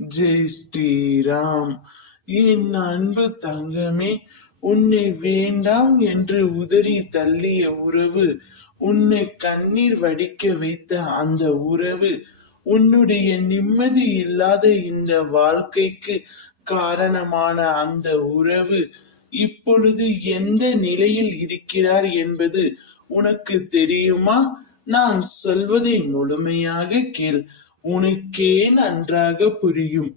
ஜெய் ஸ்ரீராம். என் அன்பு தங்கமே, உன்னை வேண்டாம் என்று உதறி தள்ளிய உறவு, உன்னை கண்ணீர் வடிக்க வைத்த அந்த உறவு, உன்னுடைய நிம்மதி இல்லாத இந்த வாழ்க்கைக்கு காரணமான அந்த உறவு இப்பொழுது எந்த நிலையில் இருக்கிறார் என்பது உனக்கு தெரியுமா? நான் சொல்வதை முழுமையாக கேள், உனக்கே நன்றாக புரியும்.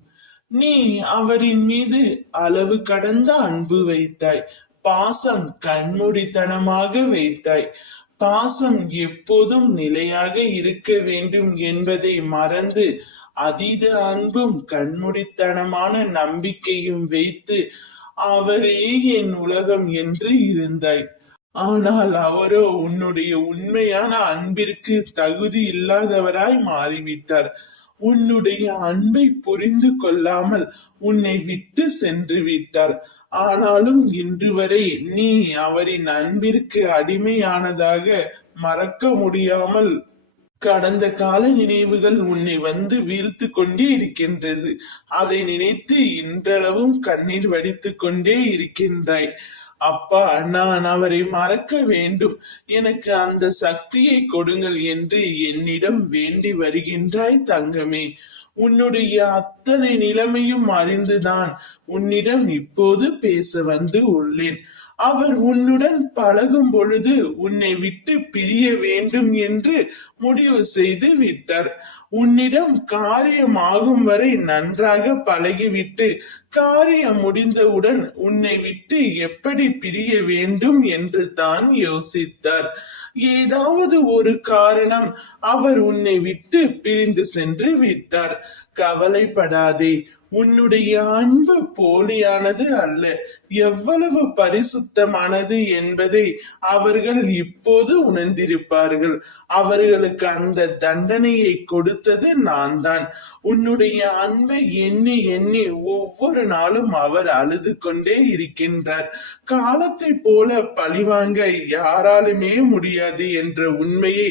நீ அவரின் மீது அளவு கடந்த அன்பு வைத்தாய், பாசம் கண்மூடித்தனமாக வைத்தாய். பாசம் எப்போதும் நிலையாக இருக்க வேண்டும் என்பதை மறந்து அதீத அன்பும் கண்மூடித்தனமான நம்பிக்கையும் வைத்து அவரே என் உலகம் என்று இருந்தாய். ஆனால் அவரோ உன்னுடைய உண்மையான அன்பிற்கு தகுதி இல்லாதவராய் மாறிவிட்டார். உன்னுடைய அன்பை புரிந்து கொள்ளாமல் உன்னை விட்டு சென்று விட்டார். ஆனாலும் இன்று வரை நீ அவரின் அன்பிற்கு அடிமையானதாக மறக்க முடியாமல் கடந்த கால நினைவுகள் உன்னை வந்து வீழ்த்து கொண்டே இருக்கின்றது. அதை நினைத்து இன்றளவும் கண்ணீர் வடித்து கொண்டே இருக்கின்றாய். அப்பா, நான் அவரை மறக்க வேண்டும், எனக்கு அந்த சக்தியை கொடுங்கள் என்று என்னிடம் வேண்டி வருகின்றாய் தங்கமே. உன்னுடைய அத்தனை நிலைமையும் அறிந்துதான் உன்னிடம் இப்போது பேச வந்து உள்ளேன். அவர் உன்னுடன் பழகும் பொழுது உன்னை விட்டு பிரிய வேண்டும் என்று முடிவு செய்து விட்டார். உன்னிடம் காரியம் ஆகும் வரை நன்றாக பழகிவிட்டு காரியம் முடிந்தவுடன் உன்னை விட்டு எப்படி பிரிய வேண்டும் என்று தான் யோசித்தார். ஏதாவது ஒரு காரணம் அவர் உன்னை விட்டு பிரிந்து சென்று விட்டார். கவலைப்படாதே, உன்னுடைய அன்பு போலியானது அல்ல, எவ்வளவு பரிசுத்தமானது என்பதை அவர்கள் இப்போது உணர்ந்திருப்பார்கள். அவர்களுக்கு அந்த தண்டனையை கொடுத்தது நான் தான். உன்னுடைய அன்பை எண்ணி எண்ணி ஒவ்வொரு நாளும் அவர் அழுது கொண்டே இருக்கின்றார். காலத்தை போல பழிவாங்க யாராலுமே முடியாது என்ற உண்மையை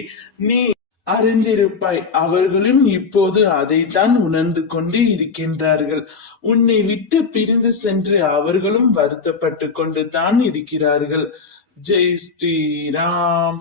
நீ அறிந்திருப்பாய். அவர்களும் இப்போது அதைத்தான் உணர்ந்து கொண்டே இருக்கின்றார்கள். உன்னை விட்டு பிரிந்து சென்று அவர்களும் வருத்தப்பட்டு கொண்டு தான் இருக்கிறார்கள். ஜெய் ஸ்ரீராம்.